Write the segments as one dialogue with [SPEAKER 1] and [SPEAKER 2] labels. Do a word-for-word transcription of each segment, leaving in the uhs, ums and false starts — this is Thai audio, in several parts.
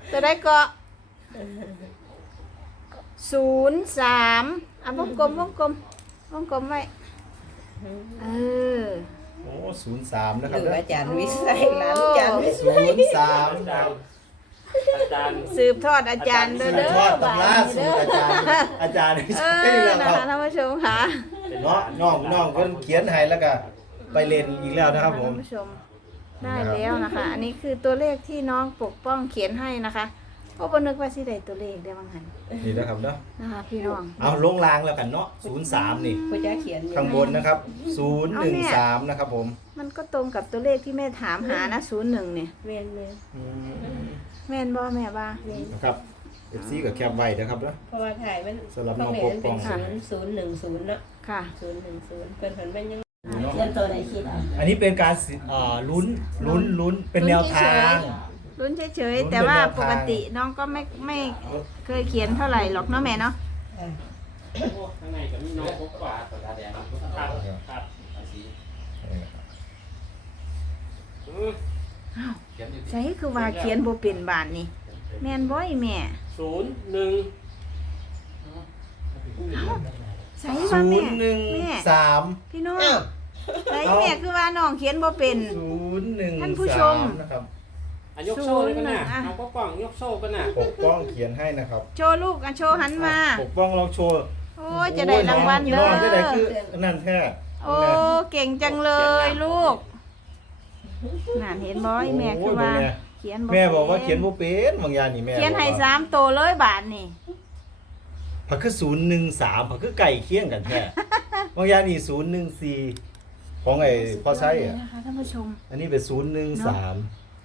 [SPEAKER 1] ตัวได้ก็ศูนย์สามอ่ะวงกลมวงกลมวงกลมไว้เออ
[SPEAKER 2] โอ้ศูนย์สามนะค
[SPEAKER 3] ห
[SPEAKER 2] รับ
[SPEAKER 3] รืออาจารย์วิสัยหลานอาจารย์วิ
[SPEAKER 2] ศู
[SPEAKER 3] สัย
[SPEAKER 2] นย์สาม
[SPEAKER 4] อาจารย์อาจารย์
[SPEAKER 1] สืบทอดอาจารย์เด้อ
[SPEAKER 2] สืบ
[SPEAKER 1] เด้อ
[SPEAKER 2] ทอดตำราสูตรอาจารย์อาจารย์ไม่
[SPEAKER 1] เอ
[SPEAKER 2] ใช่
[SPEAKER 1] อ
[SPEAKER 2] แล้ว
[SPEAKER 1] นะ
[SPEAKER 2] ครั
[SPEAKER 1] คะ
[SPEAKER 2] บ
[SPEAKER 1] ท่านผู้ชมค่ะ
[SPEAKER 2] เนาะน้องน้องเพิ่นเขียนให้แล้วก็ไปเรียนอีกแล้วนะครับผม
[SPEAKER 1] ท่านผู้ชมได้แล้วนะคะ อันนี้คือตัวเลขที่น้องปกป้องเขียนให้นะคะโอ้บ่นึกว่าสิได้ตัวเลขได้บางหัน
[SPEAKER 2] นี่นะครับเนาะ
[SPEAKER 1] นะคะพี่น้อง
[SPEAKER 2] เอาลงรางแล้วกันเนาะศูนย์สามนี่
[SPEAKER 3] ผู้จ้าเขียนอยู่
[SPEAKER 2] ข้างบนนะครับศูนย์หนึ่งสามนะครับผม
[SPEAKER 1] มันก็ตรงกับตัวเลขที่แม่ถามหานะศูนย์หนึ่งเนี่ย
[SPEAKER 3] แม่นแม่น
[SPEAKER 2] อืม
[SPEAKER 1] แม่นบ่แม่ว่า
[SPEAKER 3] แม่น
[SPEAKER 2] นะครับเอฟซีกับแคปไว้นะครับเนาะ
[SPEAKER 3] เพราะว่าถ่ายมัน
[SPEAKER 2] สำหรับน้
[SPEAKER 3] ต้
[SPEAKER 2] อ
[SPEAKER 3] อง ง
[SPEAKER 2] ป
[SPEAKER 3] เรีย
[SPEAKER 2] ก
[SPEAKER 3] น
[SPEAKER 2] ป้
[SPEAKER 3] เป็
[SPEAKER 2] อน ง
[SPEAKER 3] ศูนย์ศูนย์หนึ่งศูนย์เนาะ
[SPEAKER 1] ค่ะ
[SPEAKER 3] ศูนย์หนึ่งศูนย์เพิ่นเพิ่นเป็นยัง
[SPEAKER 2] เนาะ
[SPEAKER 3] เขียนตัวไหนคิดอ่ะ
[SPEAKER 2] อันนี้เป็นการสิเอ่อลุ้นลุ้นลุ้นเป็นแนวทาง
[SPEAKER 1] ลุ้นเฉย
[SPEAKER 2] ลุ้น
[SPEAKER 1] ๆแต่ว่า
[SPEAKER 2] เป็นแนวทาง
[SPEAKER 1] ปกติน้องก็ไม่ไม่เคยเขียนเท่าไหร่หรอกเนาะแม่เนาะ
[SPEAKER 3] อ่ะ
[SPEAKER 4] โอ้ข้างในก็มีน้องพกกวาดตาแดงครับครับอืม
[SPEAKER 1] ใช่คือว่าเขียนบ่เป็นบานนี่แม่นบ่อีแม่
[SPEAKER 4] ศูนย์หนึ่ง
[SPEAKER 1] ใช่
[SPEAKER 2] ศู
[SPEAKER 1] ว่าแม่
[SPEAKER 2] นย์หนึ่ง
[SPEAKER 1] แม่
[SPEAKER 2] สาม
[SPEAKER 1] พี่น้องใช่แม่คือว่าน้องเขียนบ่เป็น
[SPEAKER 2] ศูนย์หนึ่ง
[SPEAKER 1] ท่านผู้ช
[SPEAKER 2] สาม มนะครับ
[SPEAKER 4] อ่ะยกโซ่เลยกันนะ
[SPEAKER 1] ศูนย์หนึ่งอ่ะ
[SPEAKER 4] น้องก็กล่องยกโซ่กันนะ
[SPEAKER 2] ปกป้องเขียนให้นะครับ
[SPEAKER 1] โชว์ลูกอ่ะโชว์หันมา
[SPEAKER 2] ปกป้องลองโชว์
[SPEAKER 1] โอ้ยจะได้รางวัลเด้
[SPEAKER 2] น้องจะได้
[SPEAKER 1] อ
[SPEAKER 2] คือนั่นแท้
[SPEAKER 1] โอ้เก่งจังเลยลูกนั่นเห็นบ่อีแม่คือว่าเขียนบ่
[SPEAKER 2] แม่บอกว่าเขียนบ่เป็นบางอย่างนี่แม่
[SPEAKER 1] เขียนให้
[SPEAKER 2] บอกว่า
[SPEAKER 1] สามตัวเลยบาทนี่
[SPEAKER 2] ผักคือศูนย์หนึ่งสามผักคือไก่เคี่ยงกันแท้ บางอย่างนี่ศูนย์หนึ่งสี่ของไอ้พ่อใช้อ่ะ
[SPEAKER 1] นะคะท่านผู้ชม
[SPEAKER 2] อันนี้เป็นศูนย์หนึ่งสาม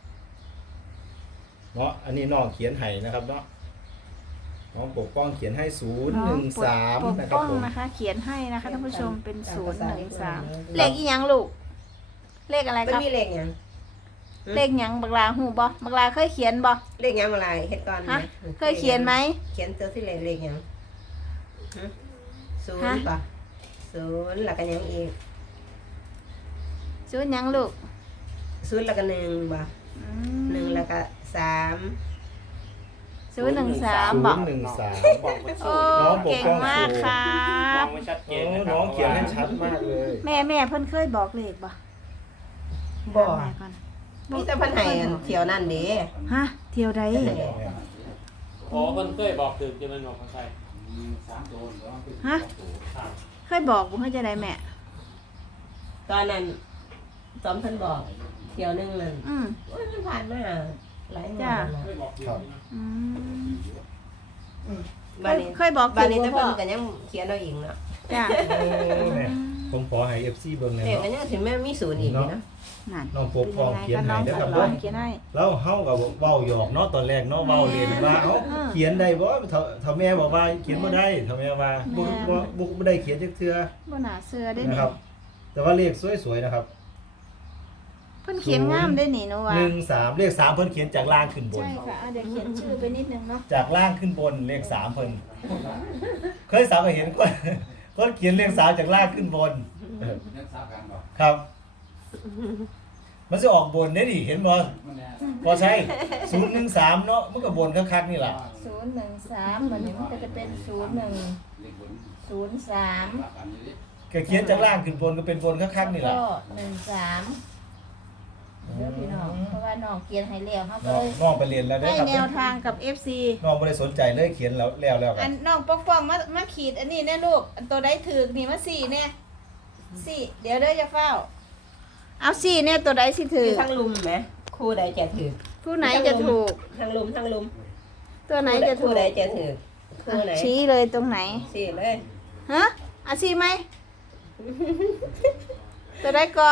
[SPEAKER 2] เนาะอันนี้น้องเขียนให้นะครับเนาะน้องปกป้องเขียนให้ศูนย์หนึ่งสาม
[SPEAKER 1] ปก
[SPEAKER 2] นะครับ
[SPEAKER 1] ป้อง
[SPEAKER 2] ผม
[SPEAKER 1] นะคะ เขียนให้นะคะท่านผู้ชมเป็นศูนย์หนึ่งสามเลขอีหยังลูก เลขอะไร
[SPEAKER 3] มัน
[SPEAKER 1] ครับ
[SPEAKER 3] มีเลขหยัง
[SPEAKER 1] เลขหยังบักลาหูบ่บักลาเคยเขียนบ่
[SPEAKER 3] เลขหยังอะไรเฮ็ดก่อน
[SPEAKER 1] ฮะ
[SPEAKER 3] นะ
[SPEAKER 1] เคยเขียนไหม
[SPEAKER 3] เขียนตัวที่เลขเลขหยังฮะศูน
[SPEAKER 1] ฮะ
[SPEAKER 3] ย์ป่ะศูนย์แล้วก็หยังอีก
[SPEAKER 1] ศูนย์หยังลูก
[SPEAKER 3] ศูนย์แล้วก็หนึ่งป่ะ
[SPEAKER 1] อื
[SPEAKER 3] หนึ่ง
[SPEAKER 1] ม
[SPEAKER 3] แล้วก็สาม
[SPEAKER 1] ศูนย์หนึ่งสาม
[SPEAKER 2] ศู
[SPEAKER 1] บ่
[SPEAKER 2] นย์หนึ่งสาม
[SPEAKER 4] บอกเป็น
[SPEAKER 1] โอ้
[SPEAKER 4] ศูนย์
[SPEAKER 2] น้องปก
[SPEAKER 1] เก่ง
[SPEAKER 2] ป้อง
[SPEAKER 1] มากครั
[SPEAKER 4] มอบ งไม่ชัดเจ
[SPEAKER 2] โอ้
[SPEAKER 4] นนะครับ
[SPEAKER 2] น้องเขียนให้ชัดมากเลย
[SPEAKER 1] แม่แม่เพิ่นเคยบอกเลขบ่
[SPEAKER 3] บ่
[SPEAKER 1] แม่ก่อน
[SPEAKER 3] มีแต่เพันให้อันเที่ยวนั่นเด้
[SPEAKER 1] ฮะเที่ยวใด
[SPEAKER 4] อ๋อเพิ่นเคยบอกถึงจะเป็นบอกใคร
[SPEAKER 1] ฮะเคยบอกบ่เฮาจะได้แม่
[SPEAKER 3] ตอนนั้นสอมเพิ่นบอกเที่ยวหนึงนั่น
[SPEAKER 1] อืม
[SPEAKER 3] โอ้ยมันผ่านมาหลายงวด
[SPEAKER 1] จ้ะ
[SPEAKER 3] แล้ว
[SPEAKER 4] เคยบอกถึง
[SPEAKER 2] ครับ
[SPEAKER 1] อืม
[SPEAKER 3] บ้านนี้
[SPEAKER 1] เคยบอก
[SPEAKER 3] บ้านนี้
[SPEAKER 1] ถู
[SPEAKER 3] แต่
[SPEAKER 1] กบ่
[SPEAKER 3] เพิ่น
[SPEAKER 1] พ่อ
[SPEAKER 3] ก็ยังเขียนเอาเองเนาะ
[SPEAKER 1] จ้ะ
[SPEAKER 2] โอ้แม่ผมขอให้ เอฟ ซี เบิ่งเลย
[SPEAKER 3] เด็ก
[SPEAKER 2] เนาะ
[SPEAKER 3] ก็ยังถึงแม่มีศูนย์อีกอยู่นะ
[SPEAKER 1] นั่น
[SPEAKER 2] น้องปกป้องเขียนให้นะครับ
[SPEAKER 1] น้อ
[SPEAKER 2] เนาะ
[SPEAKER 1] งเขียนให้
[SPEAKER 2] แล้วเฮาก็เว้าหยอกเนาะตอนแรกเนาะเว้าเล่นว่าเอ้า
[SPEAKER 1] เออ
[SPEAKER 2] เขียนได้บ่เฒ่าเฒ่าแม่บอกว่าเขียนบ่ได้เฒ่าแม่ว่าบ่บ่บ่บ่ได้เขียนจักเทื่อ
[SPEAKER 1] บ่น่าเชื่อได้
[SPEAKER 2] นะ
[SPEAKER 1] นี่
[SPEAKER 2] ครับ แต่ว่าเลขสวยๆนะครับ
[SPEAKER 1] เพิ่นเขียนงามได้นี่หนูว่า
[SPEAKER 2] หนึ่งสามเลขสามเพิ่นเขียนจากล่างขึ้นบน
[SPEAKER 1] ใช่ค่ะอ่ะเดี๋ยวเขียนชื่อไปนิดนึงเนาะ
[SPEAKER 2] จากล่างขึ้นบนเลขสามเพิ่นเคยสาวก็เห็นคนคนเขียนเลขสามจากล่างขึ้นบนครับ มันจะออกบนได้ดิเห็นบ่บ่ใช่ศูนย์หนึ่งสามเนาะมันก็บนคักๆนี่ล่ะ
[SPEAKER 1] ศูนย์หนึ่งสามบัดนี้มันก็จะเป็นศูนย์หนึ่งศูนย์สาม
[SPEAKER 2] ก็เขียนจากล่างขึ้นบนก็เป็นบนคักๆนี่ล่ะ
[SPEAKER 1] ก็หนึ่งสามเด้อพี่น้องเพราะว่าน้องเขียนให้แล้วเฮาก็
[SPEAKER 2] น้อ
[SPEAKER 1] เล
[SPEAKER 2] ง
[SPEAKER 1] ย
[SPEAKER 2] น้องไปเรียนแล้วเด้อ
[SPEAKER 1] ให้
[SPEAKER 2] ครับ
[SPEAKER 1] แนวทางกับ เอฟ ซี
[SPEAKER 2] น้องบ่ได้สนใจเลยเขียนแล้วแล้วแล้วกั
[SPEAKER 1] อั
[SPEAKER 2] น
[SPEAKER 1] นน้องปกป้องมามาขีดอันนี้แน่ลูกอันตัวใดถูกนี่มาสี่แน่สี่เดี๋ยวเด้อจะเฝ้า เอาสี่เนี่ยตัวใดสิถื
[SPEAKER 3] คือ อทั้งลุมไหมคู่ใดจะถือ
[SPEAKER 1] ผู้ไหนจะถูก
[SPEAKER 3] ทั้งลุมทั้งลุม
[SPEAKER 1] ตัวไหนจะถู
[SPEAKER 3] คู่
[SPEAKER 1] ก
[SPEAKER 3] ใดจะถือคู่ไหน
[SPEAKER 1] อ่ะชี้เลยตรงไหน
[SPEAKER 3] สี่เลย
[SPEAKER 1] ฮะอาชี้ไหม ตัวได้ก็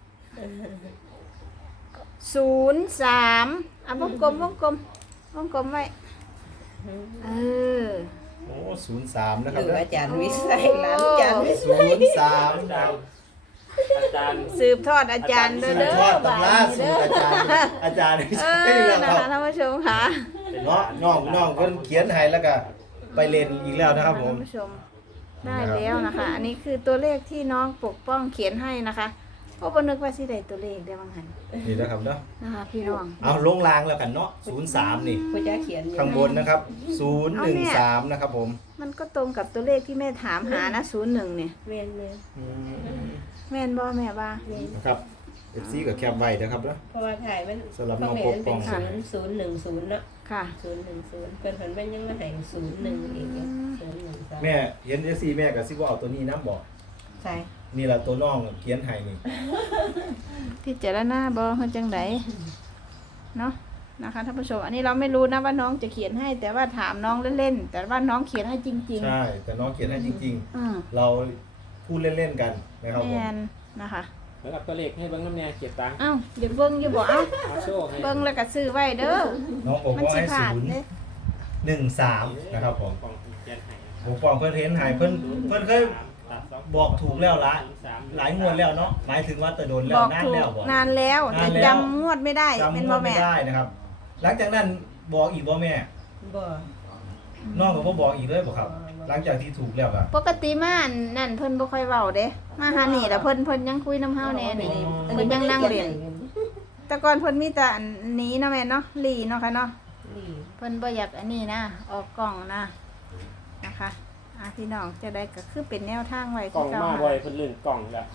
[SPEAKER 1] ศูนย์สามอ่ะวงกลมวงกลมวงกลมไว้เออ
[SPEAKER 2] โอ้ศูนย์สามนะ
[SPEAKER 3] ห
[SPEAKER 2] ครับ
[SPEAKER 3] รือ
[SPEAKER 2] เด้อ
[SPEAKER 3] อาจารย์วิสัยหลานอาจารย์วิสัย
[SPEAKER 2] ศูนย์สาม
[SPEAKER 4] อาจารย์อาจารย์
[SPEAKER 1] สืบทอดอาจารย์เด้อ
[SPEAKER 2] สืบ
[SPEAKER 1] เด้อ
[SPEAKER 2] ทอดตำรา
[SPEAKER 1] บาด
[SPEAKER 2] สู
[SPEAKER 1] นี้
[SPEAKER 2] ตร
[SPEAKER 1] เด้
[SPEAKER 2] อา
[SPEAKER 1] อ
[SPEAKER 2] จารย์อาจารย์ไม่
[SPEAKER 1] เอ
[SPEAKER 2] ใช่
[SPEAKER 1] อ
[SPEAKER 2] แล้ว
[SPEAKER 1] นะ
[SPEAKER 2] ครั
[SPEAKER 1] คะ
[SPEAKER 2] บ
[SPEAKER 1] ท่านผู้ชมค่ะ
[SPEAKER 2] เนาะน้องน้องเพิ่นเขียนให้แล้วก็ไปเรียนอีกแล้วนะครับผม
[SPEAKER 1] ท่านผู้ชมได้แล้วนะคะ อันนี้คือตัวเลขที่น้องปกป้องเขียนให้นะคะเพราะบ่นึกว่าสิได้ตัวเลขได้บางหัน
[SPEAKER 2] นี่นะครับเนาะ
[SPEAKER 1] นะคะพี่น้อง
[SPEAKER 2] เอาลงรางแล้วกันเนาะศูนย์สามนี่
[SPEAKER 3] ผู้จ้าเขียนอยู่
[SPEAKER 2] ข้างบนนะครับศูนย์หนึ่งสามนะครับผม
[SPEAKER 1] มันก็ตรงกับตัวเลขที่แม่ถามหานะศูนย์หนึ่งเนี่ย
[SPEAKER 3] เวียนเลย
[SPEAKER 2] อืม
[SPEAKER 1] แม่นบ่แม่ว่า
[SPEAKER 3] เวียน
[SPEAKER 2] นะครับเอฟซีกับแคปไว้นะครับเนาะ
[SPEAKER 3] เพราะว่าถ่ายมัน
[SPEAKER 2] สำหรับ
[SPEAKER 3] ข้างในมันเป็น
[SPEAKER 2] น้องปกป้
[SPEAKER 3] ศู
[SPEAKER 2] อง
[SPEAKER 3] นย์ศูนย์หนึ่งศูนย์เนาะ
[SPEAKER 1] ค่ะ
[SPEAKER 3] ศูนย์หนึ่งศูนย์เป็นผลเป็นยังมาให้ศูนย์หนึ่งอีกเนี่ยศูนย์หนึ่งสาม
[SPEAKER 2] แม่เห็นเอฟซีแม่กับซิว่าเอาตัวนี้น้ำบอก
[SPEAKER 3] ใช่
[SPEAKER 2] นี่แหละตัวน้องเขียนให้นี่
[SPEAKER 1] พิจารณาบ่เฮ็ดจังไดเนาะนะคะท่านผู้ชมอันนี้เราไม่รู้นะว่าน้องจะเขียนให้ แต่ว่าถามน้องเล่นๆแต่ว่าน้องเขียนให้จริง
[SPEAKER 2] ใช่ แต่น้องเขียนให้จริง
[SPEAKER 1] ๆอืม
[SPEAKER 2] ๆ เราพูดเล่นๆกันนะครับผม
[SPEAKER 1] แม่นนะคะ
[SPEAKER 4] แล้วกับตัวเลขให้เบิ้งน้ำแน่เก็บตังค์
[SPEAKER 1] เอ้าเดี๋ยวเบิ่งอยู่บ่เอ้า
[SPEAKER 4] เอาโชว์ให้
[SPEAKER 1] เบิ่งแล้วก็ซื้อไว้เด้อ
[SPEAKER 2] น้องบอก
[SPEAKER 1] มัน
[SPEAKER 2] ว่า
[SPEAKER 1] สิ
[SPEAKER 2] ให้
[SPEAKER 1] ผ่า
[SPEAKER 2] ศู
[SPEAKER 1] น
[SPEAKER 2] นย์
[SPEAKER 1] เด้
[SPEAKER 2] หนึ่งสามนะครับผม
[SPEAKER 4] ปองเขียนให้
[SPEAKER 2] ผมฟังเพื่อนเห็นให้เพื่อนเพื่อนเคย
[SPEAKER 4] ตัดสอง
[SPEAKER 2] บอกถูกแล้วละ
[SPEAKER 4] สาม
[SPEAKER 2] หลายงวดแล้วเนาะหมายถึงว่าแต่โดนแล้
[SPEAKER 1] บ
[SPEAKER 2] ว
[SPEAKER 1] อก
[SPEAKER 2] นาน
[SPEAKER 1] ถูก
[SPEAKER 2] แล้วบอก
[SPEAKER 1] นานแล้วแต่
[SPEAKER 2] นานแล้ว
[SPEAKER 1] จำงวดไม่ได้
[SPEAKER 2] จำ
[SPEAKER 1] เป็น
[SPEAKER 2] ง
[SPEAKER 1] บ่
[SPEAKER 2] วดไม่
[SPEAKER 1] แม่
[SPEAKER 2] ได้นะครับ หลังจากนั้นบอกอีกบ่แม่
[SPEAKER 3] บ่
[SPEAKER 2] น้องก็บ่บอกอีกเลยบ่ครับ หลังจากที่ถูกแล้วอะ
[SPEAKER 1] ปกติมาอันนั่นเพิ่นบ่ค่อยเว้าเด้มาหานี่แล้วเพิ่นเพิ่นยังคุยน้ำเฮาแน่นี่ เพิ่นยังนั่งเรียน แต่ก่อนเพิ่นมีแต่อันนี้เนาะแม่เนาะหลีเนาะค่ะเนาะ
[SPEAKER 3] นี่
[SPEAKER 1] เพิ่นบ่อยากอันนี้นะ ออกกล่องนะนะคะอ่ะพี่น้องจะได้ก็คือเป็นแนวทางไว้
[SPEAKER 4] กล่
[SPEAKER 1] ที่
[SPEAKER 4] อง
[SPEAKER 1] เก่า
[SPEAKER 4] มาบ่อยเพิ่นลื่นกล่องแล้ว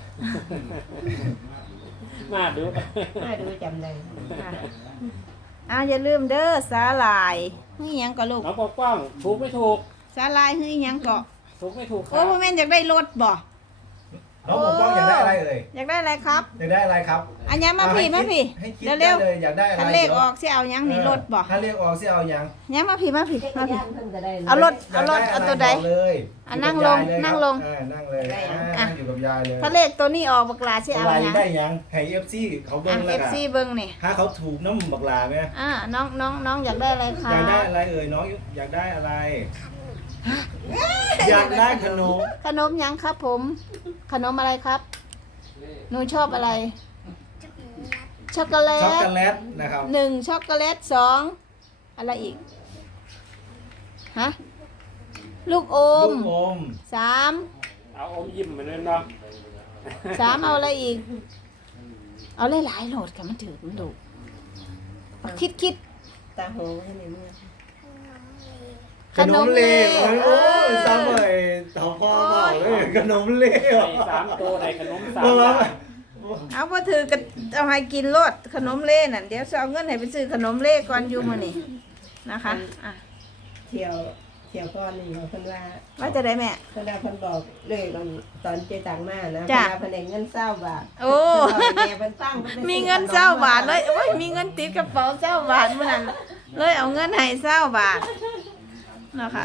[SPEAKER 4] มาดู
[SPEAKER 3] น่าดูจำได้
[SPEAKER 1] ค่ะอ้าวอย่าลืมเด้อสาหร่ายเฮ้ยหยังก็ลูก
[SPEAKER 4] น้องปกป้องถูกไม่ถูก
[SPEAKER 1] สาหร่ายเฮ้ยหยังก็
[SPEAKER 4] ถูกไม่ถูกค
[SPEAKER 1] โอ้
[SPEAKER 4] รับ
[SPEAKER 1] พ่อแม่นอยากได้รถบ่
[SPEAKER 2] น้องปกป้องอยากได้อะไรเอ่ย
[SPEAKER 1] อยากได้อะไรครับ
[SPEAKER 2] อยากได้อะไรครับ
[SPEAKER 1] อันยังมาพี่
[SPEAKER 2] อ่
[SPEAKER 1] มา
[SPEAKER 2] ให้คิด
[SPEAKER 1] พี่
[SPEAKER 2] ให้คิด
[SPEAKER 1] เร็ว
[SPEAKER 2] ได้เลยอยากได้
[SPEAKER 1] ๆ
[SPEAKER 2] อะไร
[SPEAKER 1] คันเลข
[SPEAKER 2] ดี๋ยว
[SPEAKER 1] ออกสิเอาหยังนี่รถบ่
[SPEAKER 2] ถ้าเลขออกสิเอายัง
[SPEAKER 1] ยังมาพี่มาพี่
[SPEAKER 3] จักร
[SPEAKER 1] มาพี่
[SPEAKER 3] ยานเพิ่นก็ได้
[SPEAKER 1] เอารถ
[SPEAKER 2] ยกได้ะไร
[SPEAKER 1] เอาตัวใด
[SPEAKER 2] บอกเลย
[SPEAKER 1] อ่ะนั่งลง
[SPEAKER 2] อยู่กับยายเย
[SPEAKER 1] นั่ง
[SPEAKER 2] ครับ
[SPEAKER 1] ลง
[SPEAKER 2] อ่านั่งเลย
[SPEAKER 3] ได้
[SPEAKER 2] อ่า
[SPEAKER 1] อ่ะ
[SPEAKER 2] นั่งอยู่กับยายเลย
[SPEAKER 1] ถ้าเลขตัวนี้ออกบักหลาสิเอา
[SPEAKER 2] อะไร
[SPEAKER 1] หยัง
[SPEAKER 2] ได้ยังให้ เอฟ ซี เขาเบิ้
[SPEAKER 1] อ่ะ
[SPEAKER 2] งแล้ว
[SPEAKER 1] เอฟ
[SPEAKER 2] กัน
[SPEAKER 1] ซีเบิ่งนี่
[SPEAKER 2] ถ้าเขาถูกน้ำบักลาไหม
[SPEAKER 1] อ่าน้องน้องน้องอยากได้อะไรคะ
[SPEAKER 2] อยากได้อะไรเอ่ยน้องอยากได้อะไร อยากได้ขนม
[SPEAKER 1] ขนมหยังครับผม ขนมอะไรครับหนูชอบอะไร ช็อกโกแล
[SPEAKER 2] ช็อกโก
[SPEAKER 1] ต
[SPEAKER 2] แลตนะครับ
[SPEAKER 1] หนึ่งช็อกโกแลตสองอะไรอีกฮะลูกอ
[SPEAKER 2] ลู
[SPEAKER 1] ม
[SPEAKER 2] กอม
[SPEAKER 1] สาม
[SPEAKER 4] เอาอมยิ้มเหมือนเดิมเนาะ
[SPEAKER 1] สามเอาอะไรอีก เอาหลายๆโหลดค่ะมันถือมันดูเอาคิดคิด
[SPEAKER 3] ตาโหให้ในมือ
[SPEAKER 2] ขนมเล่โอ้ยซ้ำเลยเขาพ่อบอกเลยขนมเล่
[SPEAKER 4] ใส่สามตัวในขนมสาม
[SPEAKER 2] เพราะว่า
[SPEAKER 4] อย่าง
[SPEAKER 1] เอาพอถือกันเอาให้กินรสขนมเล่น่ะเดี๋ยวจะเอาเงินให้ไปซื้อขนมเล่ก่อนอยู่มื้อนี้นะคะอ่ะ
[SPEAKER 3] เที่ยวเที่ยวก่อนนี่เพิ่นว่า
[SPEAKER 1] ว่าจะได้แม่
[SPEAKER 3] เพิ่นว่าเพิ่นบอกเลยตอนตอนเจตังมานะ
[SPEAKER 1] จ้ะ
[SPEAKER 3] เพิ่นว่าเพิ่นได้เงินเศร้าบาท
[SPEAKER 1] โอ้
[SPEAKER 3] เพิ่นบอกให้แม่เพิ่นตั้งพิ่นไปซื้อ
[SPEAKER 1] มีเงินเศร้าบาทเลยโอ้ยมีเงินติดกระเป๋าเศร้าบาทเมื่อนั้นเลยเอาเงินให้เศร้าบาทนะคะ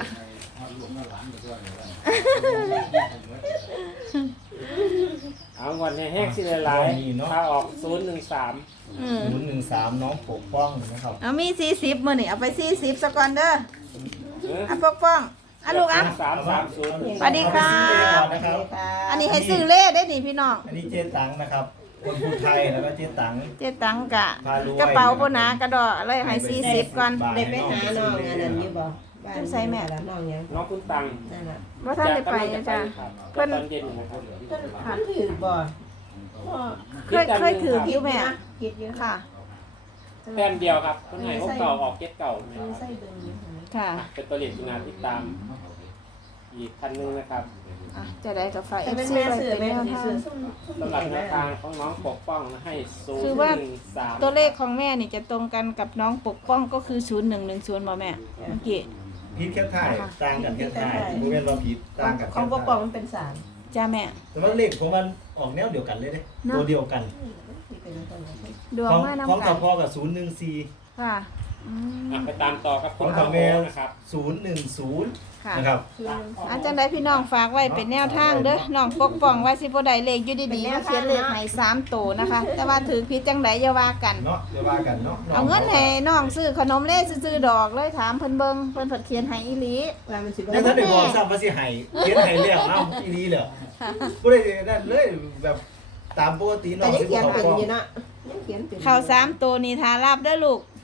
[SPEAKER 4] เอาวันนี้แห้งสิหลายๆถ้าออกศูนย์หนึ่งสาม
[SPEAKER 1] อืม
[SPEAKER 2] ศูนย์หนึ่งสามน้องปกป้องนะครับ
[SPEAKER 1] เอามีสี่สิบมื่อนี่เอาไปสี่สิบสักก่อนเด้อ
[SPEAKER 4] เออ
[SPEAKER 1] อ่ะปกป้องอ่ะลูกอ่ะ
[SPEAKER 4] สามสามศูนย์
[SPEAKER 1] สวัสดีค่ะ
[SPEAKER 2] เอาไปซื้อไปก่อนนะครับ
[SPEAKER 1] อันนี้ให้ซื้อเล่ได้นี่พี่น้อง
[SPEAKER 2] อันนี้เจ๊ตังนะครับคนพูดไทยแล้วก็เจ๊ตัง
[SPEAKER 1] เจ๊ตังกะ
[SPEAKER 2] พารวย
[SPEAKER 1] กระเป๋าโบนากระดอเลยให้สี่สิบก่อน
[SPEAKER 3] ได้ไปหาน้องอันนั้นอยู่บ่บ้าน
[SPEAKER 1] อยู่ไสแม่
[SPEAKER 3] ละน้องยัง
[SPEAKER 4] น้องคุณตัง
[SPEAKER 3] นั่นน่ะ
[SPEAKER 1] ว่าท่านได้ไปนะจ๊ะ
[SPEAKER 4] เพิ่นตอนเย็นนะครับ
[SPEAKER 3] เพิ่นเพิ่นถือบ่พ่อ
[SPEAKER 1] เคยเคยถือคิวแม่
[SPEAKER 3] คิดอยู่
[SPEAKER 1] ค่ะ
[SPEAKER 4] แต้มเดียวครับคนไหนพวกเก่าออกเก็ตเก่า
[SPEAKER 3] มีไส้เบิ่งอยู่หั่นนะ
[SPEAKER 1] ค่ะ
[SPEAKER 4] เป็นตัวเลขที่งานที่ตาม อีกพันหนึ่งนะครับ
[SPEAKER 1] อ่ะจะได้กับไฟ
[SPEAKER 3] แต่เป็น
[SPEAKER 1] ซี
[SPEAKER 3] แม่
[SPEAKER 1] ไว้
[SPEAKER 3] ซื้อ
[SPEAKER 1] เป็น
[SPEAKER 3] แม่
[SPEAKER 1] แนว
[SPEAKER 3] สิ
[SPEAKER 1] ทา
[SPEAKER 3] ซื้อง ซุ่มซุ่ม
[SPEAKER 4] สำหรับ
[SPEAKER 3] แข็ง
[SPEAKER 4] แน
[SPEAKER 3] แร
[SPEAKER 4] วทางของน้องปกป้องให้ศูน
[SPEAKER 1] คือ
[SPEAKER 4] ย์
[SPEAKER 1] ว่า
[SPEAKER 4] หนึ่งสาม
[SPEAKER 1] ตัวเลขของแม่นี่จะตรงกันกับน้องปกป้องก็คือศูนย์หนึ่งหนึ่งศูนย์บ่แม่เมื่อกี้
[SPEAKER 2] พีทแค่ไทยต่างกันแค่ไทยโมเมนต์เราพีทต่างกัน
[SPEAKER 3] ของปกป้องมันเป็นสาร
[SPEAKER 1] จ้าแม่
[SPEAKER 2] แต่ว่าเลขของมันออกแนวเดียวกันเลยเด้
[SPEAKER 1] เนอะ
[SPEAKER 2] ตัวเดียวกัน
[SPEAKER 3] ที่เป็นคนละคน
[SPEAKER 1] ดวง
[SPEAKER 2] ของ
[SPEAKER 1] มา
[SPEAKER 2] ของ
[SPEAKER 1] น้ำกั
[SPEAKER 2] ต่อน พ่อกับศูนย์หนึ่งสี่
[SPEAKER 1] ค่ะอืม
[SPEAKER 4] อ่ะไปตามต่อกับ
[SPEAKER 2] ข
[SPEAKER 4] คุ
[SPEAKER 2] อง
[SPEAKER 4] ณ
[SPEAKER 2] ต่อ
[SPEAKER 4] โม
[SPEAKER 2] แมว
[SPEAKER 4] นะครับ
[SPEAKER 2] ศูนย์หนึ่งศูนย์
[SPEAKER 1] ค่ะ
[SPEAKER 2] นะครับ
[SPEAKER 3] คือ
[SPEAKER 1] อาจารย์ได้พี่น้องฝากไว้เป็นแนวทางเด้อน้องปกป้องไว้สิบ่ได้เลขอยู่ดีๆมาเขียนเลขให้สามโตวนะคะ แต่ว่าถือผิดจังไดอย่าว่ากัน
[SPEAKER 2] เนาะเดี๋ยวว่ากันเนาะ
[SPEAKER 1] เอาเงินให้น้องซื้อขนมเล่ซื้อๆดอกเลยถามเพิ่นเบิ่งเพิ่นเพิ่นเขียนให้อีหลี
[SPEAKER 3] ว่ามันสิบ่
[SPEAKER 2] แล้วท่านได้บอกทราบว่าสิให้เขียนให้แล้วเอ้าอีนี้เหรอบ่ได้นั่นเลยแบบตามปกติน้
[SPEAKER 3] แต่
[SPEAKER 2] อง
[SPEAKER 3] ยัง
[SPEAKER 2] สิ
[SPEAKER 3] เขียน
[SPEAKER 2] บ่
[SPEAKER 3] เป็น
[SPEAKER 2] เข้า
[SPEAKER 3] อยู่เนาะยังเขียนเป็น
[SPEAKER 1] ข้าวสามโตวนี่ทารับเด้อลูก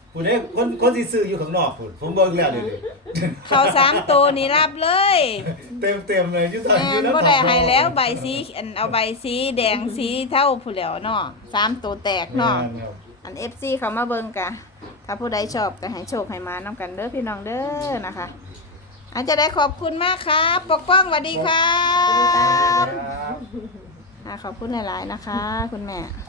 [SPEAKER 2] ผู้ใดคนคนสิซื้ออยู่ข้างนอกพุ่นผมเบิ่งแล้วนี่
[SPEAKER 1] เขาสามตัวนี่รับเลย
[SPEAKER 2] เต็มเต็มๆเลยอยู่ทาง
[SPEAKER 1] อ่า
[SPEAKER 2] อยู่นำ
[SPEAKER 1] บ่ได้ให้แล้วใบสีอันเอาใบสีแดงสีเท่าผู้นแหล้วเนาะสามตัวแตกเนาะ
[SPEAKER 2] แม่นครับ
[SPEAKER 1] อัน เอฟ ซี เขามาเบิ่งกะ ถ้าผู้ใดชอบก็ให้โชคให้มานํกันเด้อพี่น้องเด้อนะคะอาจจะได้ขอบคุณมากครับปกป้องสวัสดีครับ
[SPEAKER 4] ครับ
[SPEAKER 1] อ่าขอบคุณหลายๆนะคะ คุณแม่